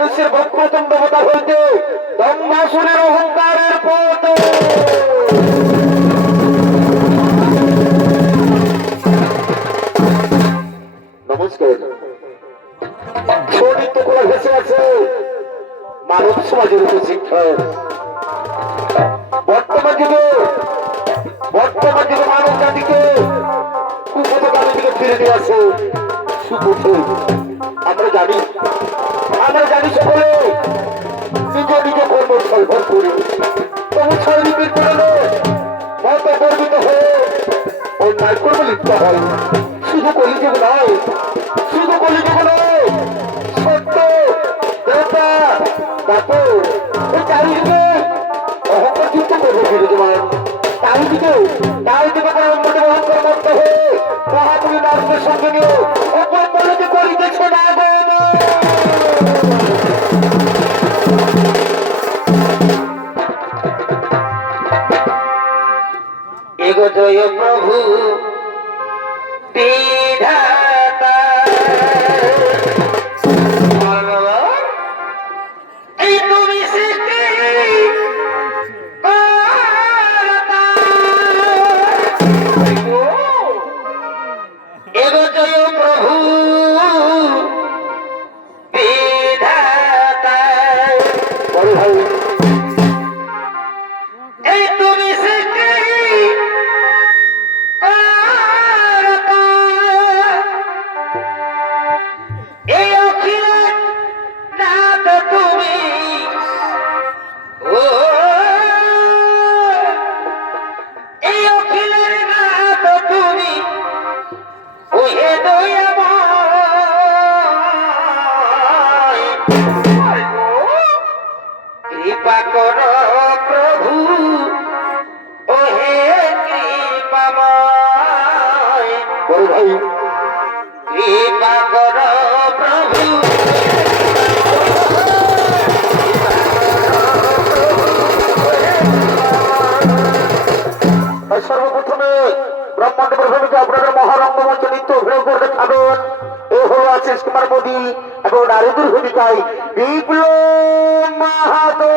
মানুষের বক্রতুণ্ড অবতার হইতে দম্বাসুরের অহংকারের পথ। নমস্কার। ছড়িত করে ভেসে আছে মানব সমাজের উপশিক্ষা। বর্তমান যুগে মানব জাতিকে কুপথগামী দিকে ফিরে দিয়ে আছে সুপথে। আমরা জানি সকলে নিজ কর্ম ফলভর করে তবু ছয়রূপের কারণে মত গর্বিত হয়ে অন্যায় কর্ম লিপ্ত হয়। শুধু কলিযুগ নয়, সত্য দেবতা তারপর ওই চারিদিকে অহংকার যুক্ত করবে বিরাজমান। চারিদিকে অহংকার মত হয়ে মহাপুরী নারকের সঙ্গে নিয়ে অপর বলতে করিতেছে না গো। এগো জয় প্রভু বিধাতা, এই তুমি সৃষ্টি কর্তা। এগো জয় প্রভু বিধাতা, এই তুমি সৃষ্টি কর্তা, এই অখিলের নাথ তুমি, ও এই অখিলের নাথ তুমি, ও হে দয়াময়, কৃপা কর প্রভু, ও হে কৃপাময়, কৃপা কর প্রভু। সর্বপ্রথমে ব্রহ্মাণ্ড প্রভুকে আপনাদের মহারঙ্গমঞ্চ নৃত্য অভিনয় করে দেখাবেন। এ হল আশিস কুমার মোদী এবং নারীদের ভূমিকায় বিপ্লব মাহাতো।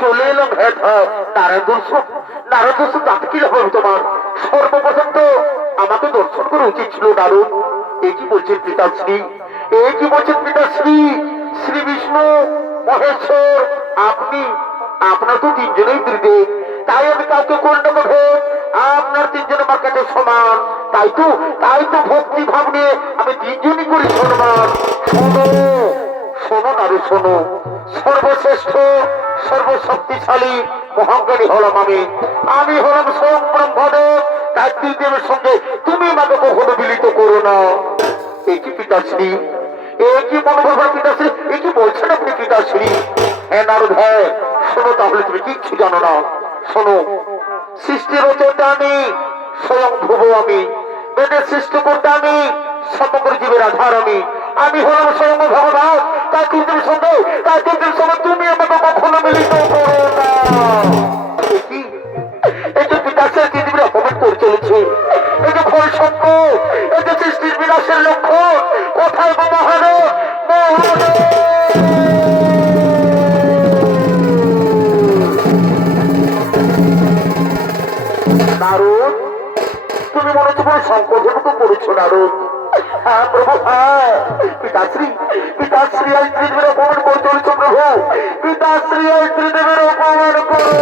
চলে এলাম। হ্যাঁ হ্যাঁ, নারায়ণ দর্শন, নারায়ণ দর্শন তাতে কি হবে তোমার? সর্বপ্রথম তো আমাকে দর্শন করা উচিত ছিল নারদ। এ কি বলছেন পিতাশ্রী? এ কি বলছেন পিতাশ্রী? শ্রী বিষ্ণু মহেশ্বর, আপনি, আপনার তো তিনজনেই ত্রিদেব, তাই আমি কাউকে কোন না ভেদ, আপনার তিনজন আমার কাছে সমান। তাই তো ভক্তি ভাব নিয়ে আমি তিনজনই করি সম্মান। শোনো শোনো নারী শোনো, সর্বশ্রেষ্ঠ সর্বশক্তিশালী মহাজ্ঞানী হলাম আমি হলাম স্বয়ং ব্রহ্মদেব। তার ত্রিদেবের সঙ্গে তুমি আমাকে কখনো মিলিত করো না। এই কি পিতাশ্রী? এ কি মনোভাব পিতাশ্রী? এ কি বলছেন আপনি পিতাশ্রী? হ্যাঁ নারদ, হ্যাঁ। শোনো তাহলে, তুমি কিচ্ছু জানো না। শোনো, সৃষ্টির রচয়িতা আমি, স্বয়ং ভুব আমি, বেদের সৃষ্ট করতে আমি, সমগ্র জীবের আধার আমি হলাম স্বয়ং ভগবান। তার তিনটির সঙ্গে তুমি আমাকে কখনো মিলিত করো না। এই যে পিতাশ্রী পৃথিবীর অপমান করে চলেছে, এই যে ভয় সত্য, এই যে সৃষ্টির বিনাশের লক্ষ্য, কোথায় গো মহাদেব? নারদ, তুমি মনে হচ্ছে কোনো সংকটের মতো পড়েছো নারদ। হ্যাঁ প্রভু, হ্যাঁ। পিতাশ্রী আজ ত্রিদেবের অপমান করে চলেছ প্রভু। পিতাশ্রী আজ ত্রিদেবের অপমান করে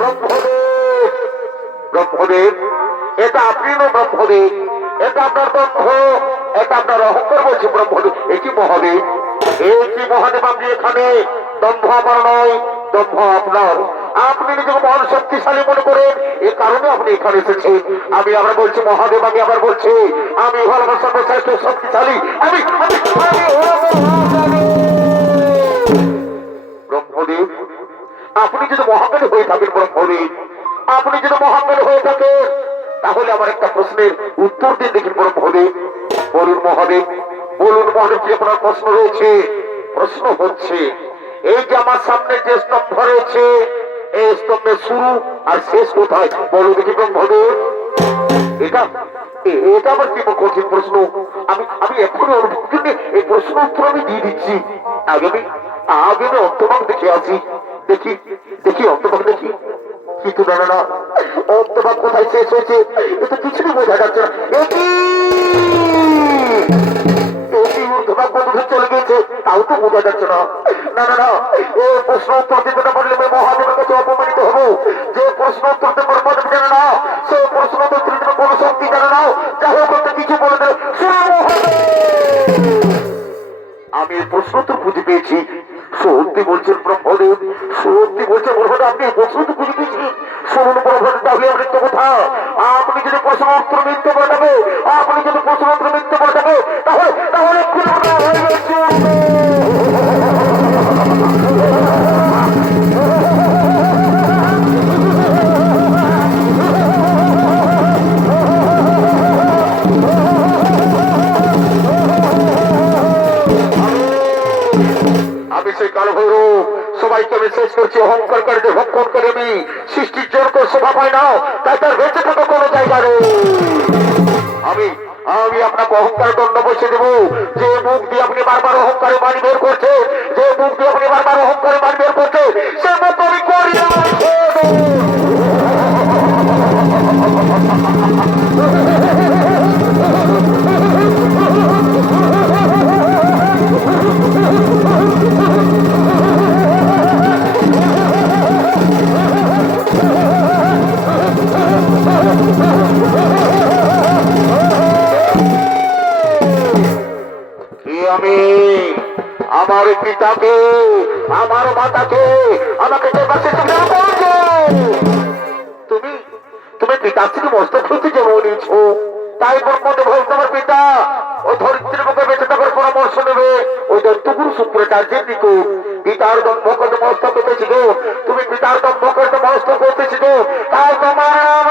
ব্রহ্মদেব। ব্রহ্মদেব, এটা আপনি না ব্রহ্মদেব, এটা আপনার ব্রহ্ম, এটা আপনার অহংকার বলছে ব্রহ্মদেব। এ কি মহাদেব? এই কি মহাদেব? আপনি এখানে, দম্ভ আমার নয়, দম্ভ আপনার। আপনি নিজেকে মহান শক্তিশালী মনে করেন, এ কারণে আপনি এখানে এসেছেন। আমি আবার বলছি মহাদেব, আমি আবার বলছি আমি হলাম সর্বশ্রেষ্ঠ শক্তিশালী। ব্রহ্মদেব, আপনি যদি মহাজ্ঞানী হয়ে থাকেন, ব্রহ্মদেব আপনি যদি মহাজ্ঞানী হয়ে থাকেন, তাহলে আমার একটা প্রশ্নের উত্তর দিন দেখুন ব্রহ্মদেব। বলুন মহাদেব, বলুন মহাদেব, কি আপনার প্রশ্ন রয়েছে? প্রশ্ন হচ্ছে, এই যে আমার সামনে যে স্তম্ভ রয়েছে, এই স্তম্ভের শুরু আর শেষ কোথায়? বলো দেখি ব্রহ্মদেব। এটা এটা আমার কি কঠিন প্রশ্ন? আমি এখনই অনুভব করি এই প্রশ্ন উত্তর আমি দিয়ে দিচ্ছি। আগে আমি অন্তভাগ দেখে আছি। দেখি অন্তভাগ দেখি, কিন্তু না, অন্তভাগ কোথায় শেষ হয়েছে এটা কিছুই বোঝা যাচ্ছে না। চলে গিয়েছে, তাও তো বোঝা যাচ্ছে না। এ প্রশ্ন উত্তর দিতে না পারলে আমি মহাদেবের কাছে অপমানিত হবো। যে প্রশ্ন উত্তর দিতে মহাদেব জানে না, সে প্রশ্ন উত্তর দিতে কোনো শক্তি জানে না। যাই হোক, কিছু বলে দেবে। আমি এই প্রশ্ন তো খুঁজে পেয়েছি। সত্যি বলছেন ব্রহ্মদেব, সত্যি বলছেন ব্রহ্মদেব, আপনি এই প্রশ্ন তো খুঁজে পেয়েছি। শুনুন ব্রহ্মদেব, তাহলে মৃত্যু কথা। আপনি যদি প্রশ্ন উত্তর মিথ্যে করে থাকে, আপনি যদি প্রশ্ন উত্তর মিথ্যে করে থাকে, তাহলে আমি সেই কালো ভৈরব, সবাইকে আমি শেষ করছি। অহংকার করে ভক্ষণ করে আমি সৃষ্টির জোর করে শোভা পায় না, তাই তার বেঁচে থাকা কোনো জায়গা নেই। আমি আপনাকে অহংকার দণ্ড বসে দেবো। যে মুখ দিয়ে আপনি বারবার অহংকারে বাড়ি বের করছে, যে মুখ দিয়ে আপনি বারবার অহংকারে বাড়ি বের করছে, সে মুখ আমি করি না। আমি আমার পিতাকে, আমার মাতাকে, আমাকে তুমি পিতাশ্রী মস্তক হতে জন্ম নিয়েছ, তাই ব্রহ্মদেব হল তোমার পিতা। ও ধরিত্রীর মুখে বেঁচে থাকার পরামর্শ নেবে ওই দত্তগুরু সুপ্রেটার্যের নিকট। পিতার দম্ভ করতে মস্তক হতেছিল, তুমি পিতার দম্ভ করতে মস্তক হতেছিল, তাই তোমার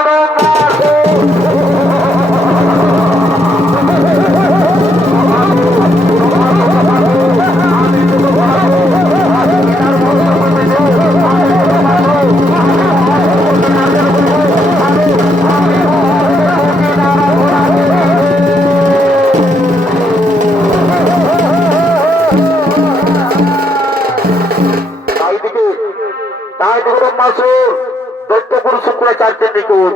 তাই ব্রহ্মাসুর দৈত্যগুরু শুক্রাচার্যের নিকট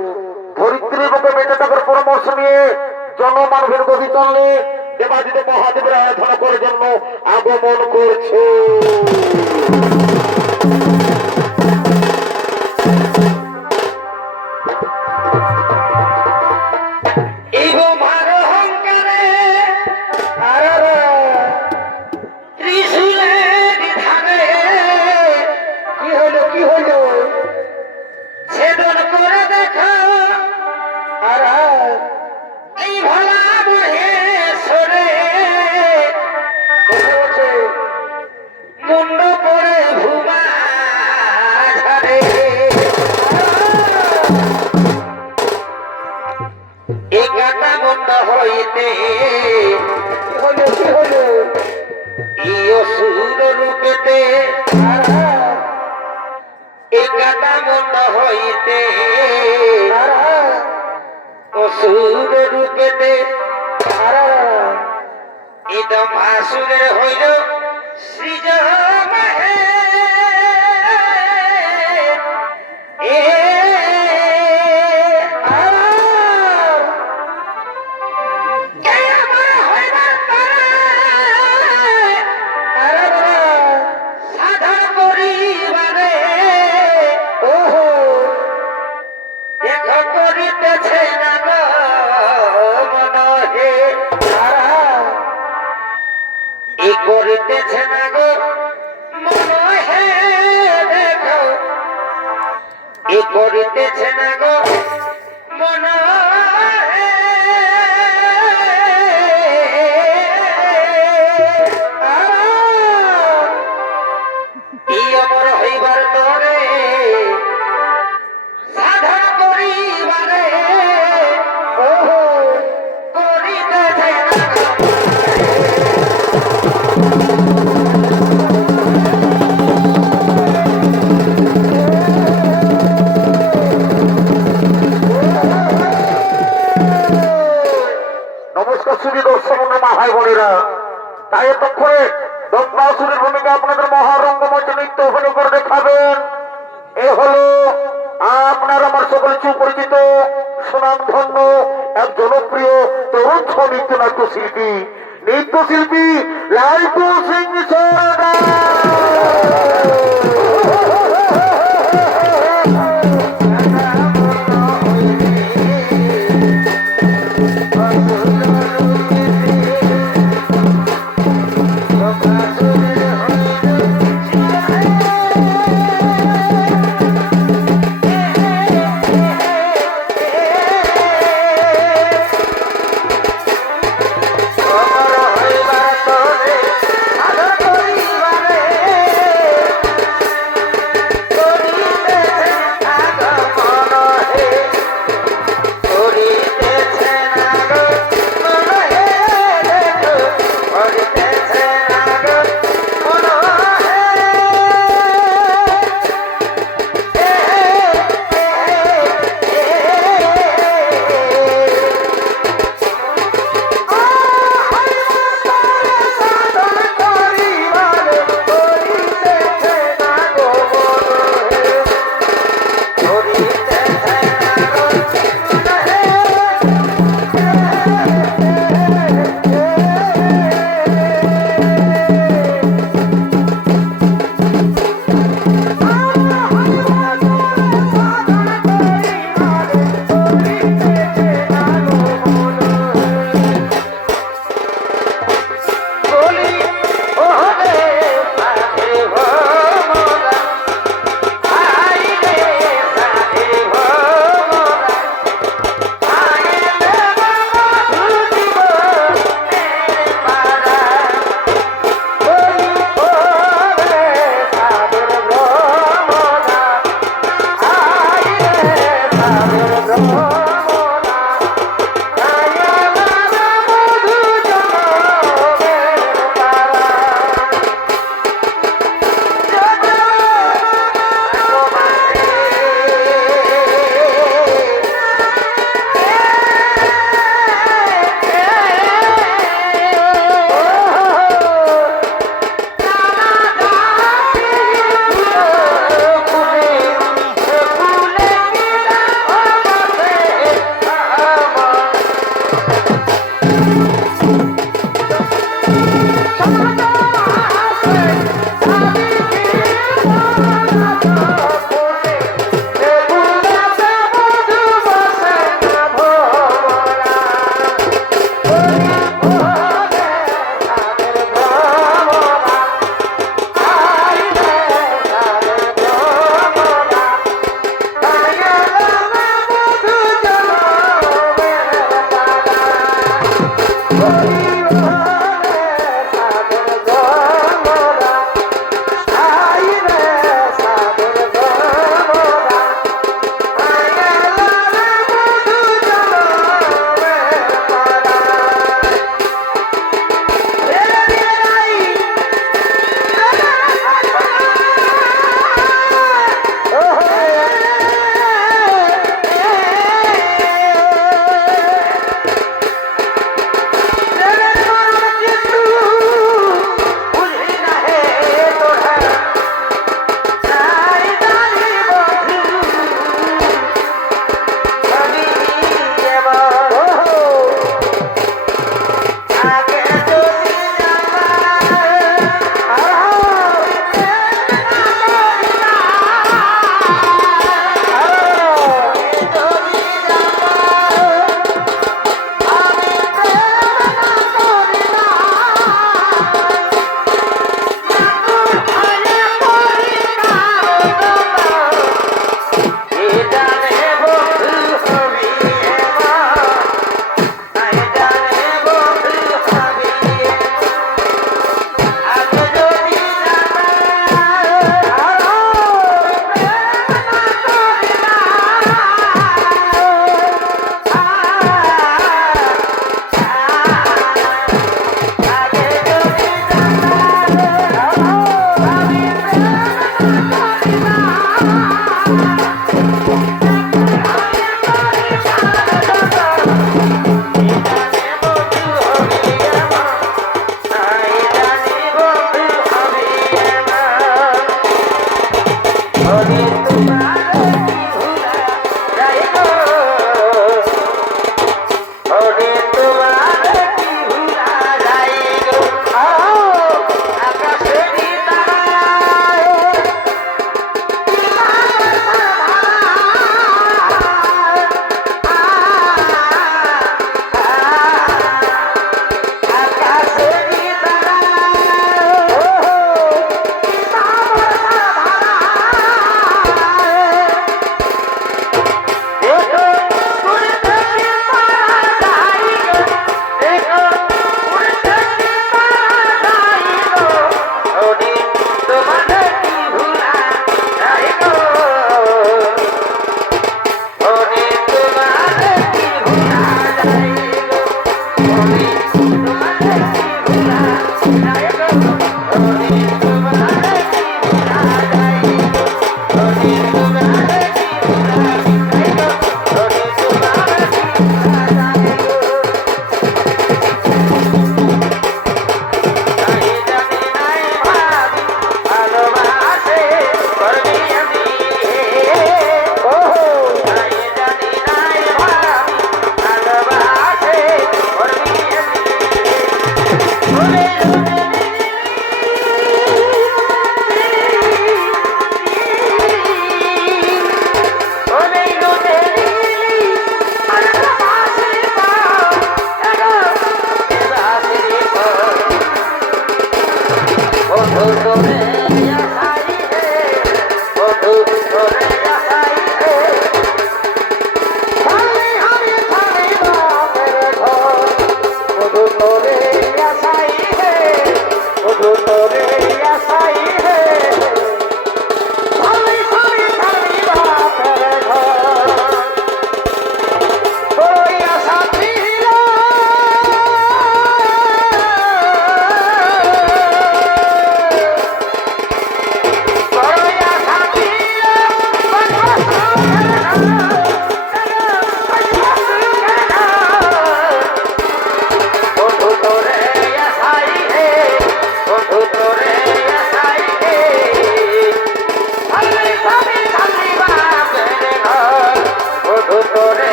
ধরিত্রীর রূপে বেঁচে থাকার পরামর্শ নিয়ে জনমানবের গতি চললে দেবাদিদেব মহাদেবের আরাধনা করার জন্য আগমন করছে। আসুরের হইল সৃজন করিতেছে না গো মনে হে দেখো এ করিতেছে না গো মনে অমর হইবার তরে সাধন করিবারে করিতেছে না তাই এতক্ষণে দম্বাসুরের ভূমিকা আপনাদের মহারঙ্গমঞ্চে নৃত্য অভিনয় করে দেখাবেন। এ হলো আপনার আমার সকলে সুপরিচিত সুনামধন্য এক জনপ্রিয় তরুণ নৃত্য নৃত্যশিল্পী লালটু সিং সরদার।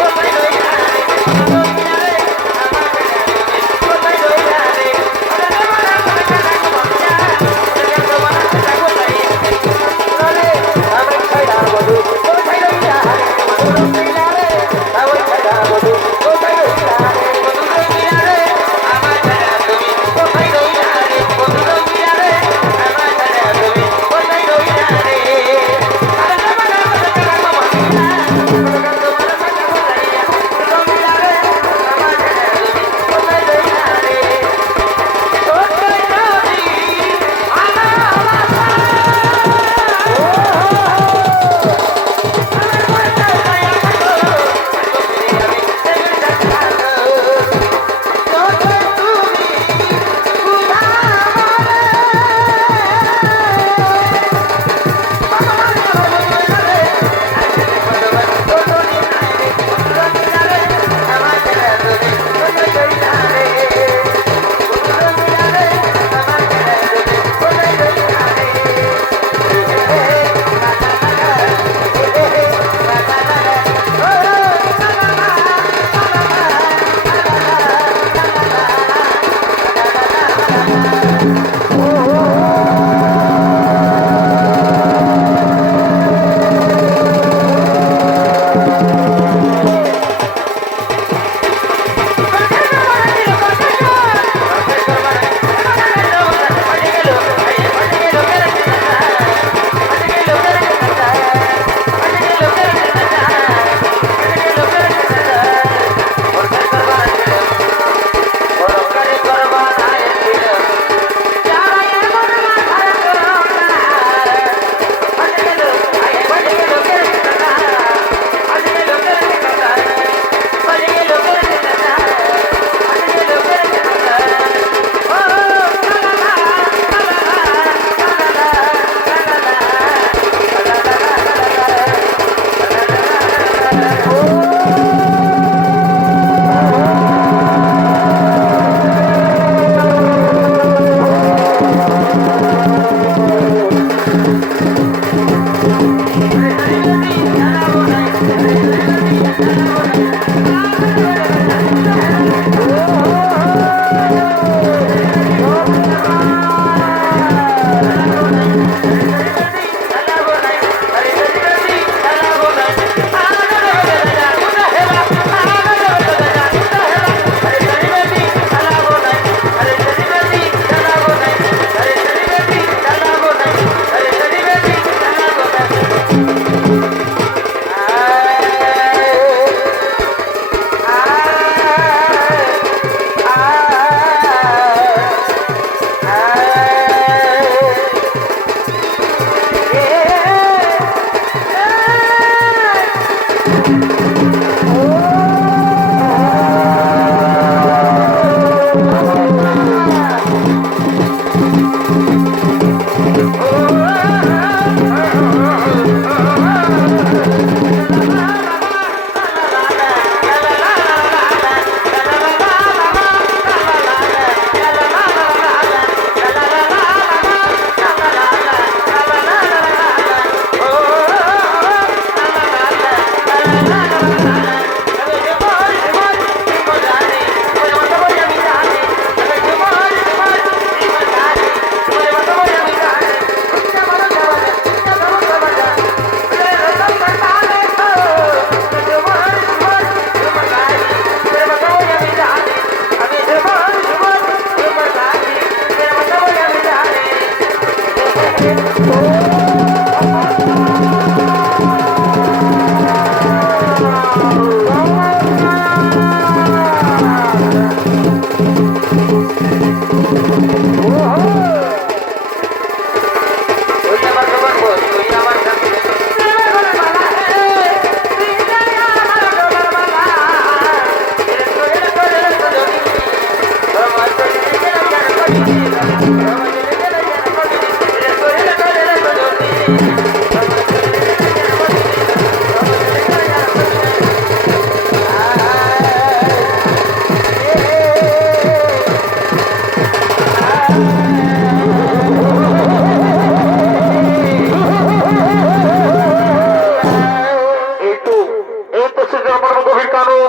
ও যে আমার গভীর কারণ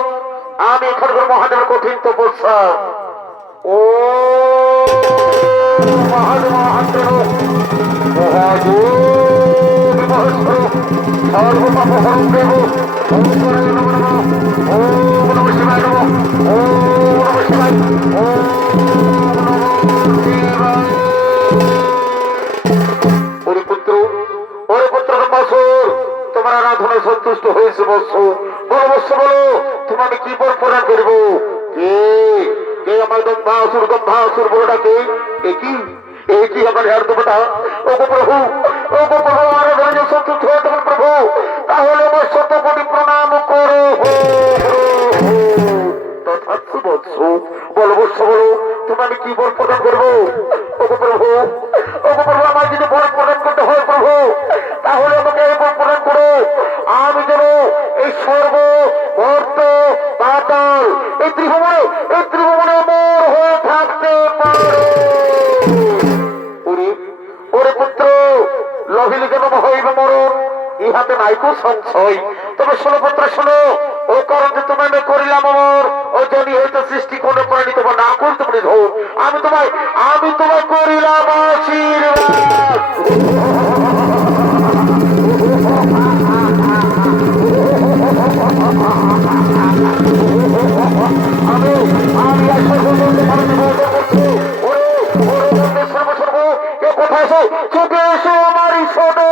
আমি এখানকার মহাদেবের কঠিন তপস্যা ও মহাদেব মহাদেব সর্বপাপ হরম দেব ওম নারায়ণ নমঃ ওম নমঃ শিবায় নমঃ ওম নমঃ শিবায় ওম নমঃ শিবায়। ওরে পুত্র বাসুর তোমার আরাধনায় সন্তুষ্ট হয়েছে বৎস। বলো বৎস বলো তুমি আমি কি বর প্রদান করবো? কে কে আমার গম্ভাসুর বড়টাকে এই কি আমার হার দেবতা? ওগো প্রভু আরাধনায় সন্তুষ্ট হয়ে তখন প্রভু তাহলে আমার শতকোটি প্রণাম করো তথাস্তু বৎস। বলো বৎস বলো তুমি আমি কি বর প্রদান করবো? ওগো প্রভু আমার যদি বর প্রদান করতে হয় প্রভু তাহলে আমাকে এই বর প্রদান করো। আমি যেন এই সর্ব ভর্ত পাতাল এই ত্রিভুবনে অমর হয়ে থাকতে পারো। ওরে পুত্র লভিলে যেন হইবে মরণ ইহাতে নাইকো সংশয়। তবে শোনো পুত্র শোনো ও কারণ যে তোমায় আমি করিলাম অমর ও জনি হইতে সৃষ্টি কোনো প্রাণী তোমার না করতে পারি ধর আমি তোমায় করিলাম আশীর্বাদ। কোথায় এসো ছুটে এসো আমার শোনো।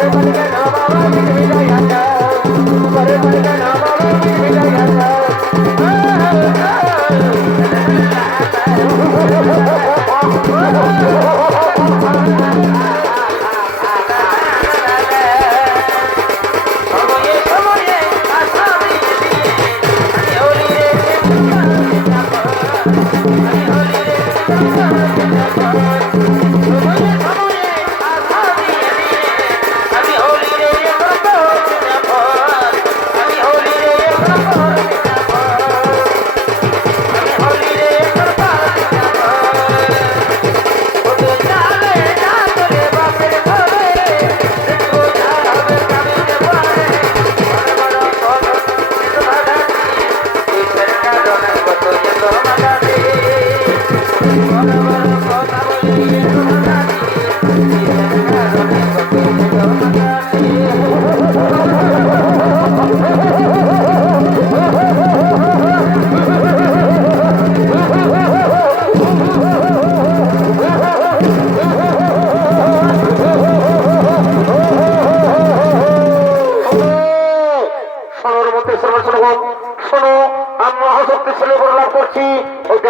Para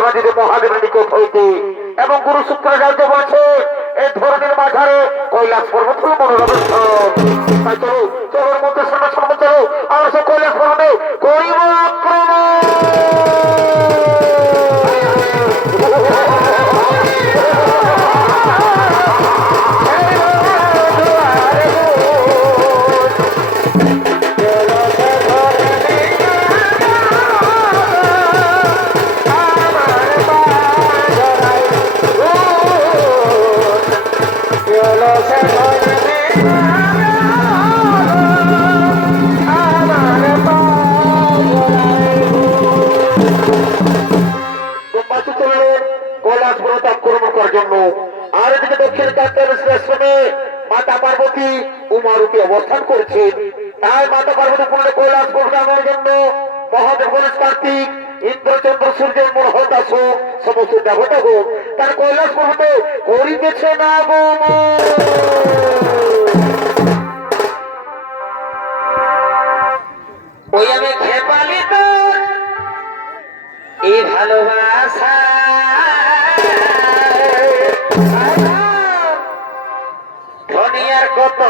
দেবাদিদেব মহাদেবের নিকট হইতে এবং গুরু সূত্রে জানতে বলছে এই ধরনের মাঝারে কৈলাস পর্বত হল মনোরম স্থান। তাই চলো চলোর মধ্যে সামনে চলো আমরা সব কৈলাস পর্বতে করিব আর এদিকে দক্ষিণ আশ্রমে মাতা পার্বতী উমারূপী অবস্থান করছেন। তাই মাতা পার্বতী পুনরে কৈলাস প্রদানের জন্য মহাদেব গণেশ কার্তিক ইন্দ্রচন্দ্র সূর্যের মূলহতাস সমস্ত দেবতাগণ তার কৈলাস পর্বতে করিতেছে না গো। ওই আমি খেপালি তোর এই ভালোবাসা ধনিয়ার কত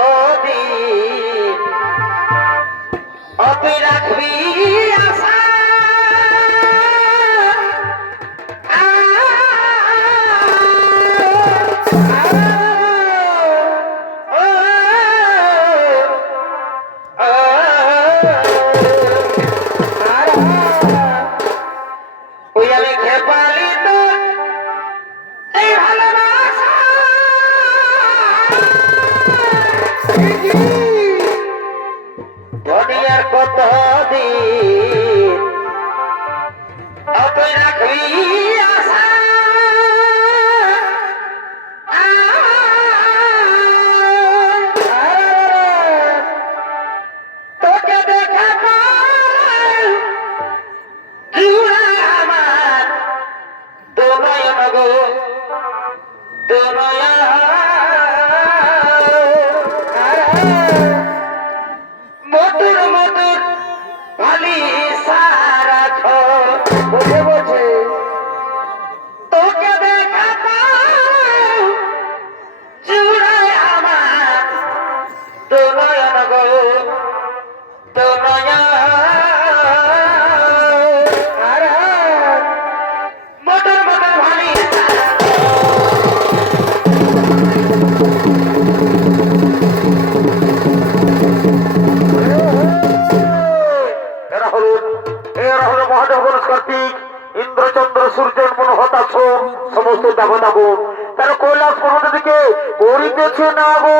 দিন অপে রাখবি আশা ওই আমি খেপালি তোর এই ভালোবাসা ধনিয়ার কত দিন অপে রাখবি আশা তোকে দেখা পাই জুড়ে আমার দোনয়ন গো দোনয়ন মধুর মধুর ভালি সারা বোঝে বোঝে তোকে দেখা পাই জুড়ে আমার দোনয়ন গো দোনয়ন মধুর মধুর ভালি এরা হলো মহাদেব গণেশ কার্তিক ইন্দ্রচন্দ্র সূর্যের মনোহতাস সমস্ত দেবতাগণ তারা কৈলাস পর্বত থেকে করিতেছে না গো।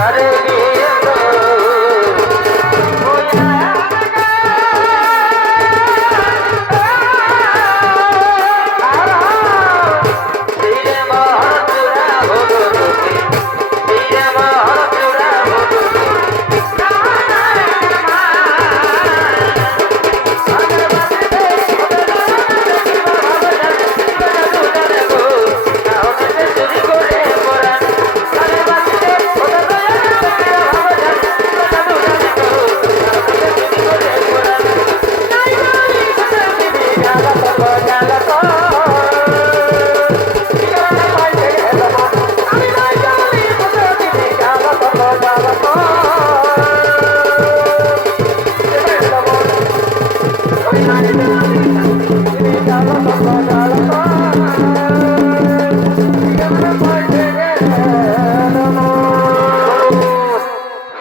আরে বিয়ে তো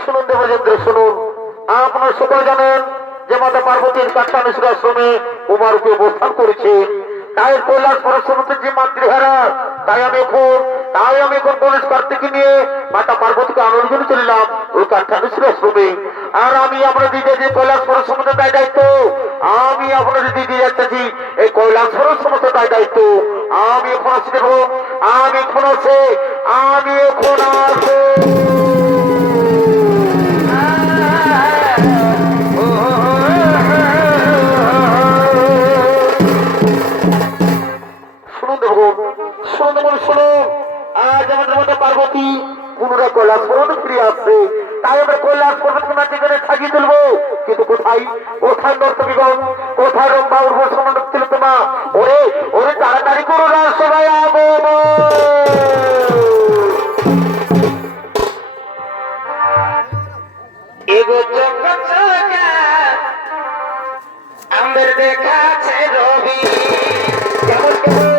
শুনুন দেবচন্দ্র শুনুন, আপনারা সকলে জানেন যে মাতা পার্বতীর কাঠমান্ডু আশ্রমে উমারূপে অবস্থান করেছে। তাই কৈলাস পরশুরামের যে মাতৃহারা, তাই আমি এখন গণেশ কার্তিক নিয়ে মাতা পার্বতীকে আনন্দ করে চললাম ওই কাঠমান্ডু আশ্রমে। আর আমি আপনার দিদি যে কৈলাস পরশুরামের দায় দায়িত্ব, আমি আপনাদের দিদি যাচ্ছি এই কৈলাস পরশুরামের দায় দায়িত্ব আমি এখন আসি দেব, আমি এখন আসে, আমি এখন আসে। আজ আমাদের মধ্যে পার্বতী পুনরায় কৈলাস পর্বতে ফিরে আসছে। তাই আমরা কৈলাস পর্বতকে যেখানে থাকিয়ে তুলবো, কিন্তু কোথায় কোথায় নর্তকীগণ, কোথায় রম্বা উর্বশী তিলোত্তমা? ওরে ওরে তাড়াতাড়ি করো না সবাই আগমন। এগো চকচকা আমাদের দেখাছে রবি কেমন কেমন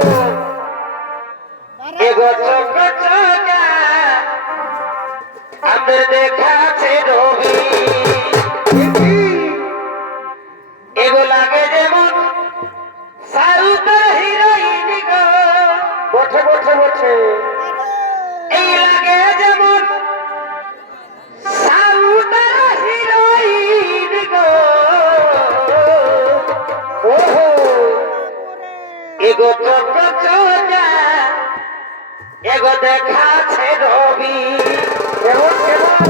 এগো চকচকা আমাদের দেখাছে রবি এগো লাগে যেমন সাউথের হিরোইন গো বসে বসে বসে এই লাগে যেমন সাউথের হিরোইন গো ওহো এগো চকচকা এগো দেখাছে রবি কেমন কেমন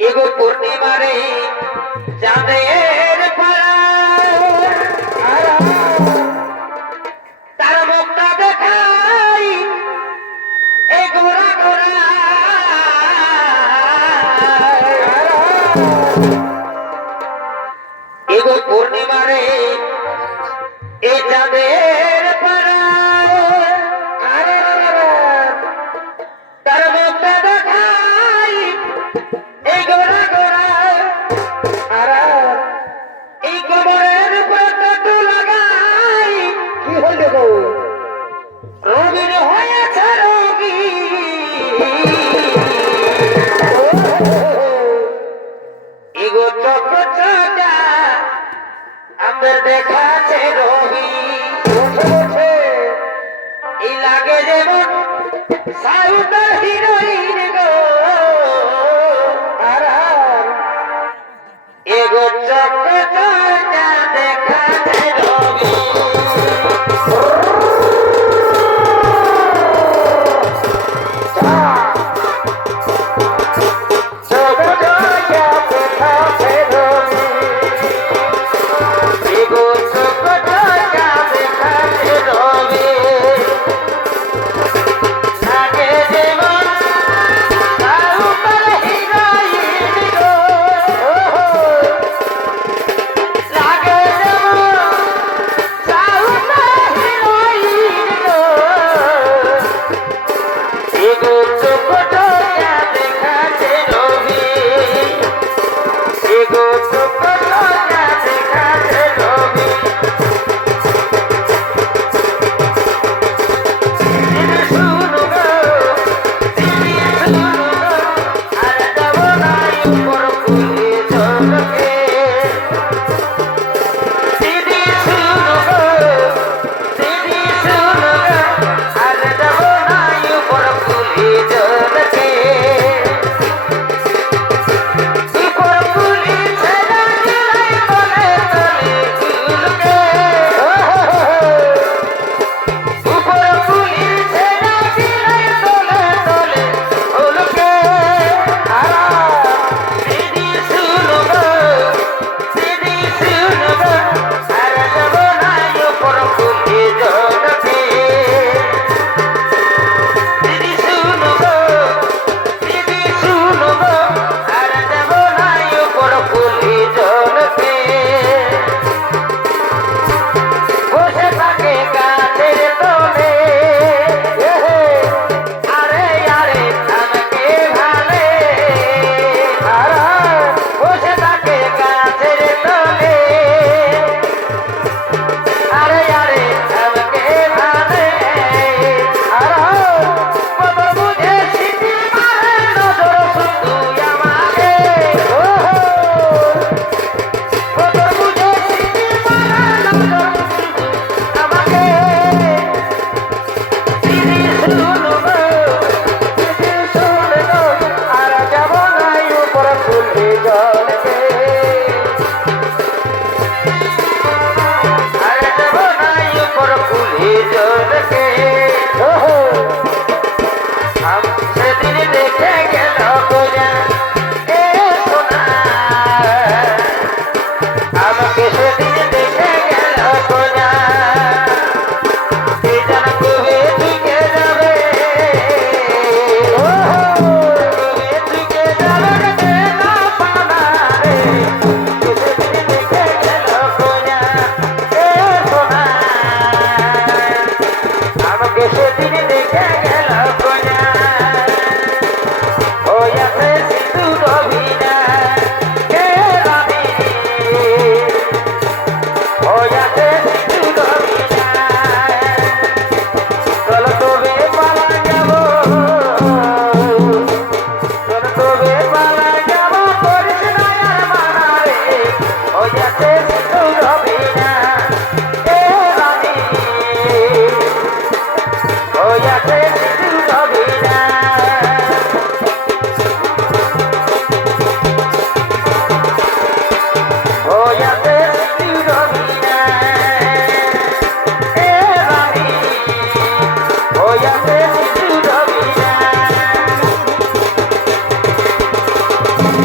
এগো পূর্ণিমারে চাঁদের তার মুখটা দেখাই এই গোরা গোরা এগো পূর্ণিমারে এই চাঁদের তার মুখটা দেখাই এই গোরা গোরা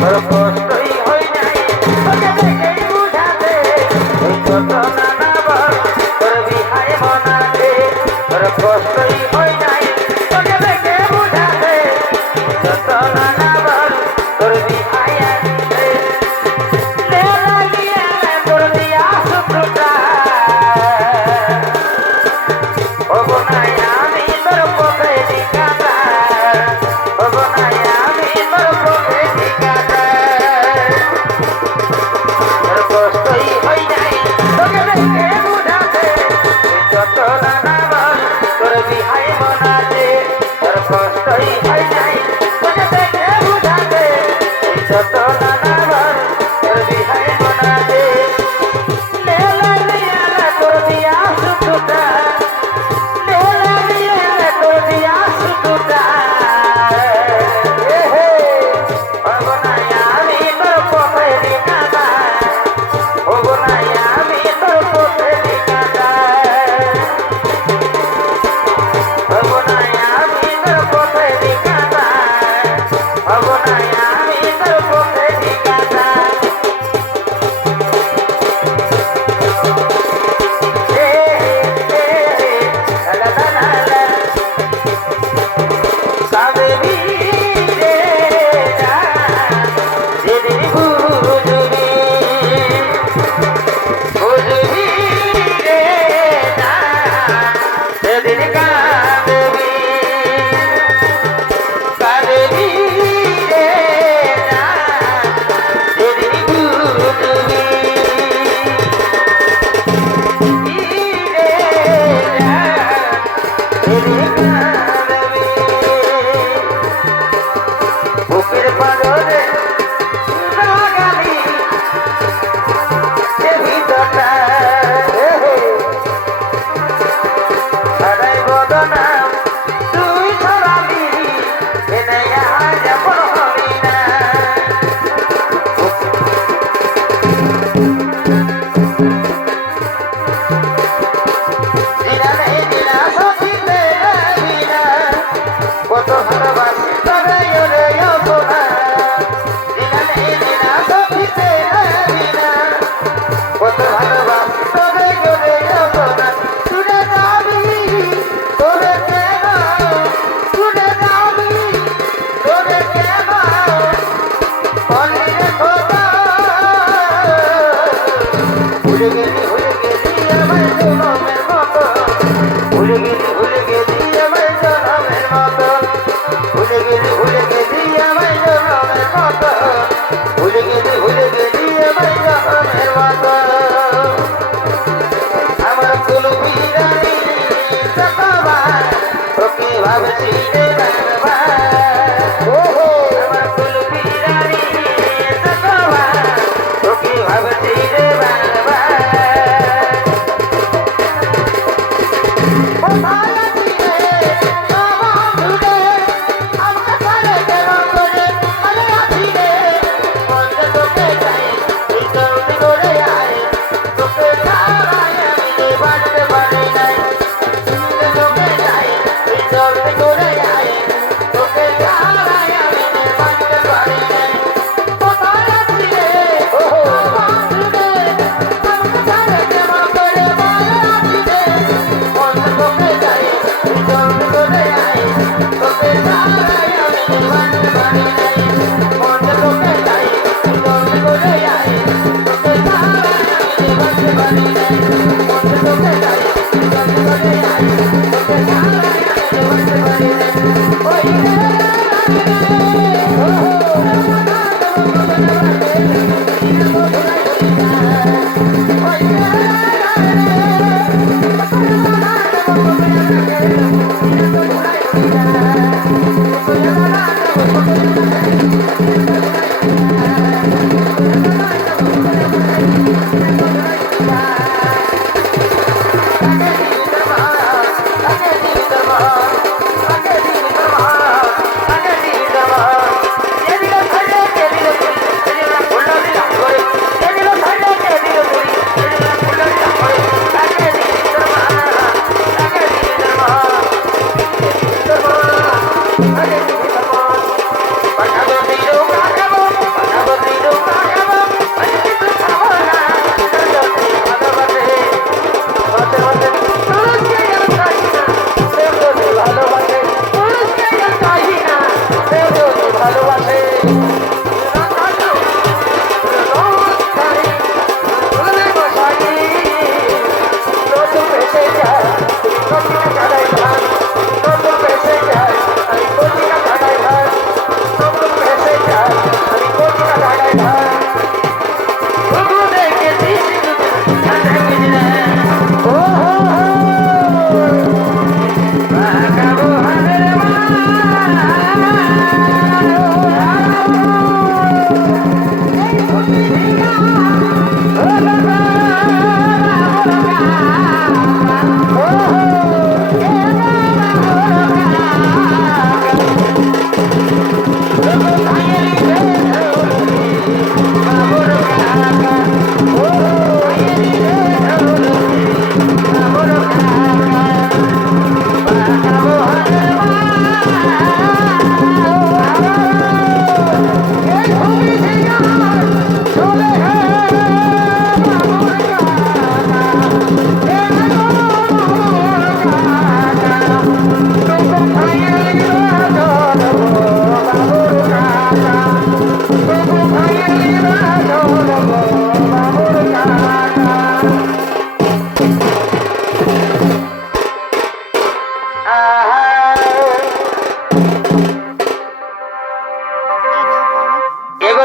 তোর কষ্টই হই নাই তোকে দেখেই বুঝাতে এই কত নানা বার তোর বিহায় মনাতে তোর কষ্টই হই নাই তোকে দেখে বুঝাতে কত নানা বার তোর বিহায় আসতে লে লাগিয়ে তোর দিয়া শুক্রটা ওগো নাই আমি তোর পথে ঠিকানা ওগো নাই আমি তোর পথে ঠিকানা তোর কষ্টই হই নাই তোকে দেখে বুঝাতে যত নানা বল তোর বিহাই মনাতে তোর কষ্টই হই নাই তোকে দেখে বুঝাতে যত নানা বল তোর বিহাই মনাতে লে লাগিয়ে তোর দিয়া শুক্রটা বুকের পাগলে লাগালি সে ভিতরটা সারাই বদনাম তুই ছড়ালি এনে আজ পড়লি না দিলানে দিলা সখিতে দিলা কত ভালোবাসি তবে ওরে অপনা দিলানে দিলা সখিতে দিলা কত ভালোবাসি তবে ওরে অপনা তুলে যাবি তোরে কেন তুলে যাবি তোরে কেন বলি রে খোদা ভুলে গেলি আমার জনমের মতো ভুলে গেলি আমার জনমের মতো ভুলে গেলি আমার জনমের মতো ভুলে গেলি আমার জনমের মতো আমার কুলুপি রানী সতবার তোকে ভাবছি রে বারবার আমার কুলুপি রানী সতবার তোকে ভাবছি রে বারবার আমার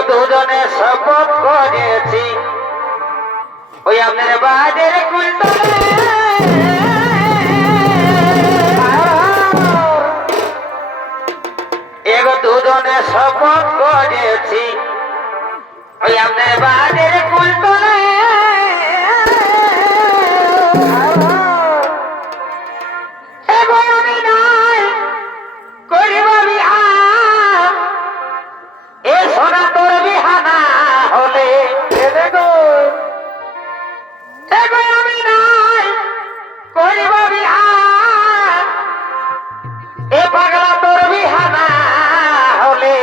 দুজনে শপথ করেছি ওই আপনার বাদের কুলতলে এগো দুজনে শপথ করেছি ওই আপনার বাদের কুলতলে এগো আমি নাই করিব বিহা এ সোনা তোর বিহানা হলে দেখো এগো আমি নাই করিব বিহা এ পাগলা তোর বিহানা হলে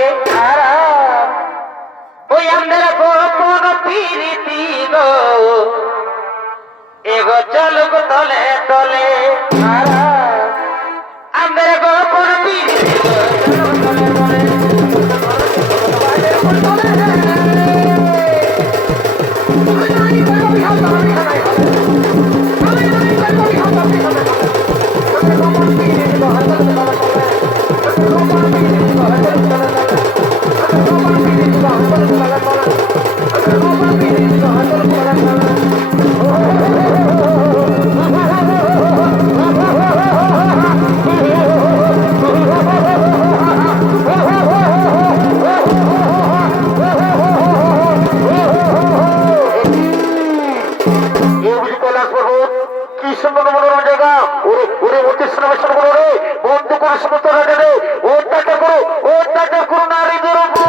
ওই আমাদের গোপন প্রীতি গো এগো চলুক তলে তলে আমাদের গোপন প্রীতি গো চলুক তলে তলে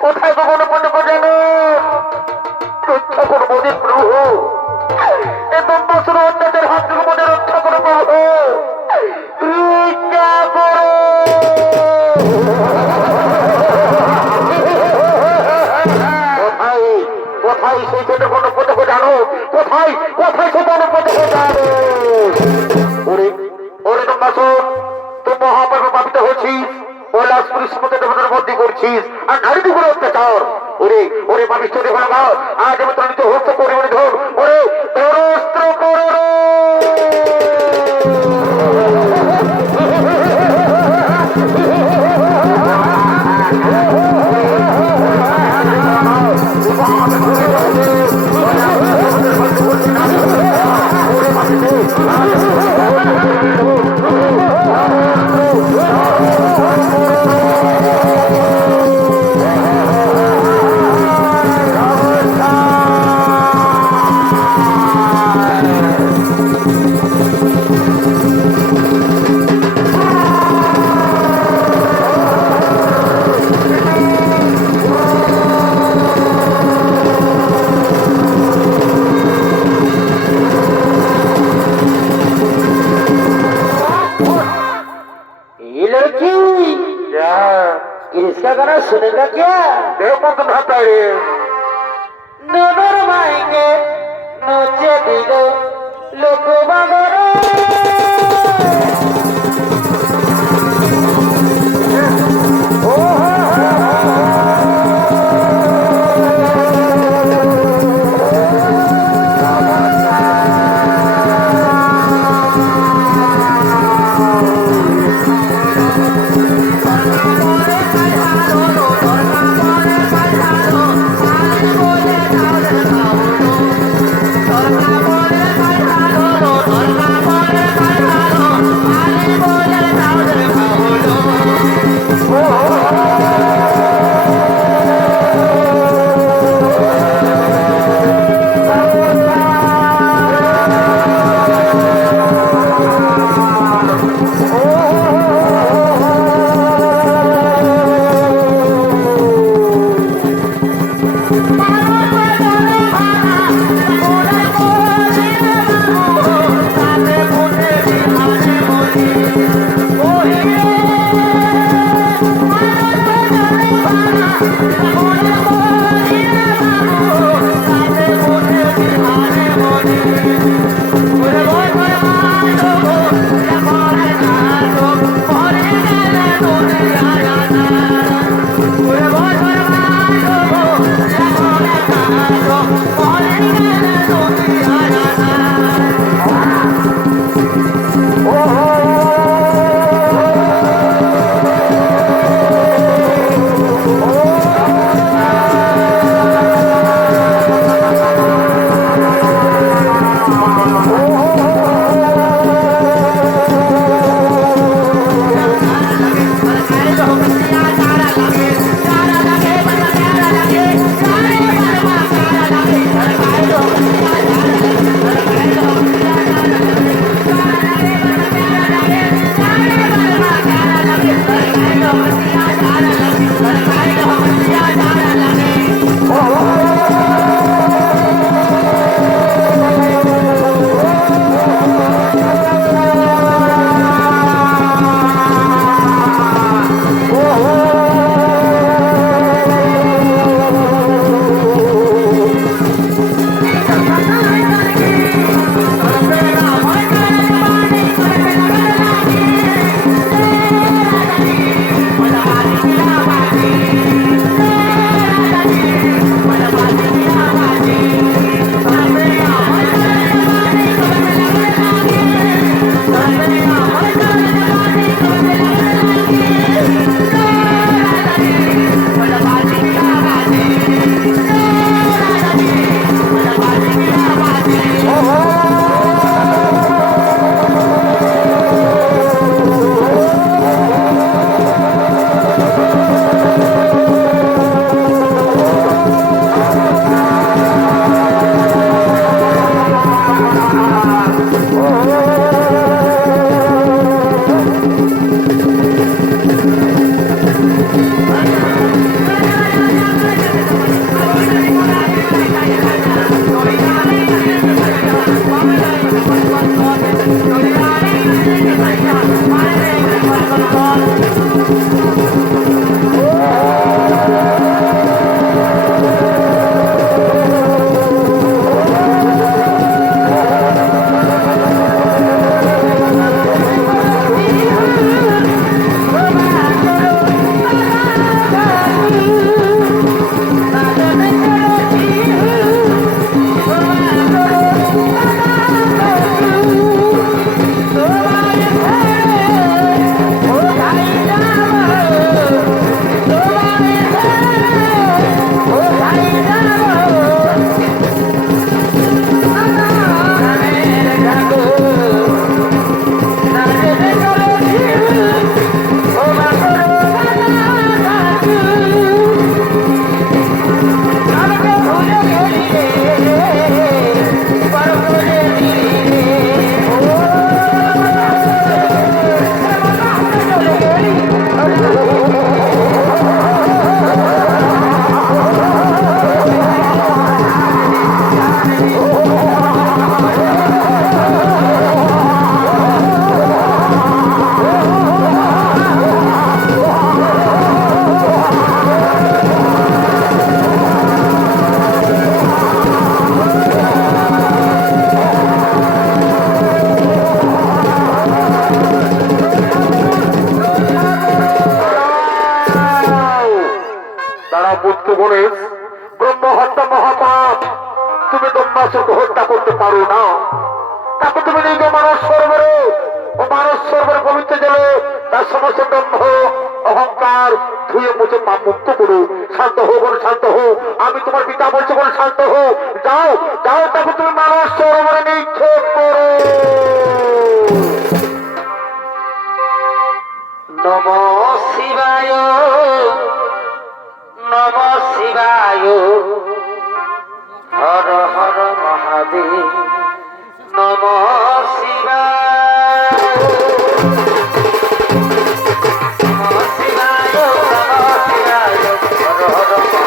কোথায় ভগবান পদে পদানো রক্ষা করবো রে প্রভু এ দম্বসুর অত্যাচার হাত থেকে মনে রক্ষা করো প্রভু রক্ষা করো কোথায় সেই ছোট কোনো পদক জানো কোথায় কোথায় ছোট পদক জানো ওরে ওরে দম্বসুর তুই মহাপাপ পাপিত হচ্ছিস বন্দি করছিস আর নারীর উপরে অত্যাচার ওরে ওরে পাপিষ্ঠ দেখো না আজ আমি তোর হস্ত করে ধর ওরে তোর অস্ত্র করো इसका गाना सुनेगा क्या देखो तुम हटा नोनर माएंगे नोचे दिलो लोको बागरो Bye. তারা বুদ্ধ গণেশ ব্রহ্ম হত্যা মহাপাপ, তুমি ব্রহ্মাসুরকে হত্যা করতে পারো না। তাকে তুমি নিজ মানস সরোবরে ও মানস সরোবরে পবিত্র জলে তার সমস্ত ব্রহ্ম অহংকার ধুয়ে মুছে পাপ মুক্ত করো। শান্ত হো বলে শান্ত হো, আমি তোমার পিতা বলছি বলে শান্ত হো। যাও যাও, তাকে তুমি মানস সরোবরে নিক্ষেপ করো। নমঃ শিবায় নমঃ শিবায় হর হর মহাদেব নমঃ শিবায় নমঃ শিবায় হর হর মহাদেব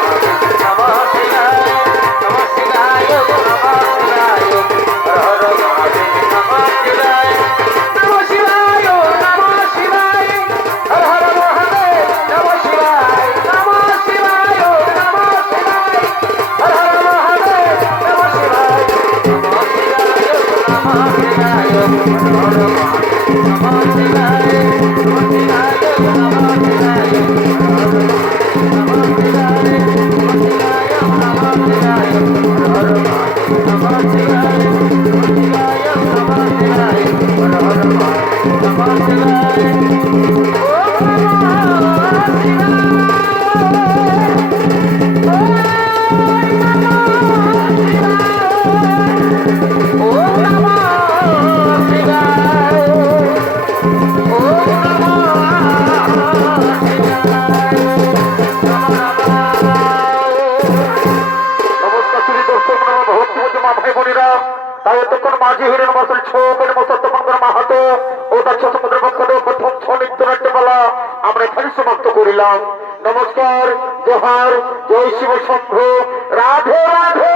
নমঃ শিবায় নমঃ শিবায় নমঃ শিবায় হর হর মহাদেব নমঃ শিবায় নমঃ শিবায় নমঃ শিবায় হর হর মহাদেব নমঃ শিবায় নমঃ শিবায় নমঃ শিবায় হর হর মহাদেব নমঃ শিবায় নমঃ শিবায় নমঃ শিবায় হর হর মহাদেব নমঃ শিবায় নমঃ শিবায় নমঃ শিবায় হর হর তাই এতক্ষণ মাঝি হিরেন বছর ছোটের মতো তখন মাহাতো ও তার সমুদ্র পক্ষে প্রথম নৃত্য নাট্যপালা আমরা এখানে সমাপ্ত করিলাম। নমস্কার, জোহার, জয় শিব শম্ভু, রাধে রাধে।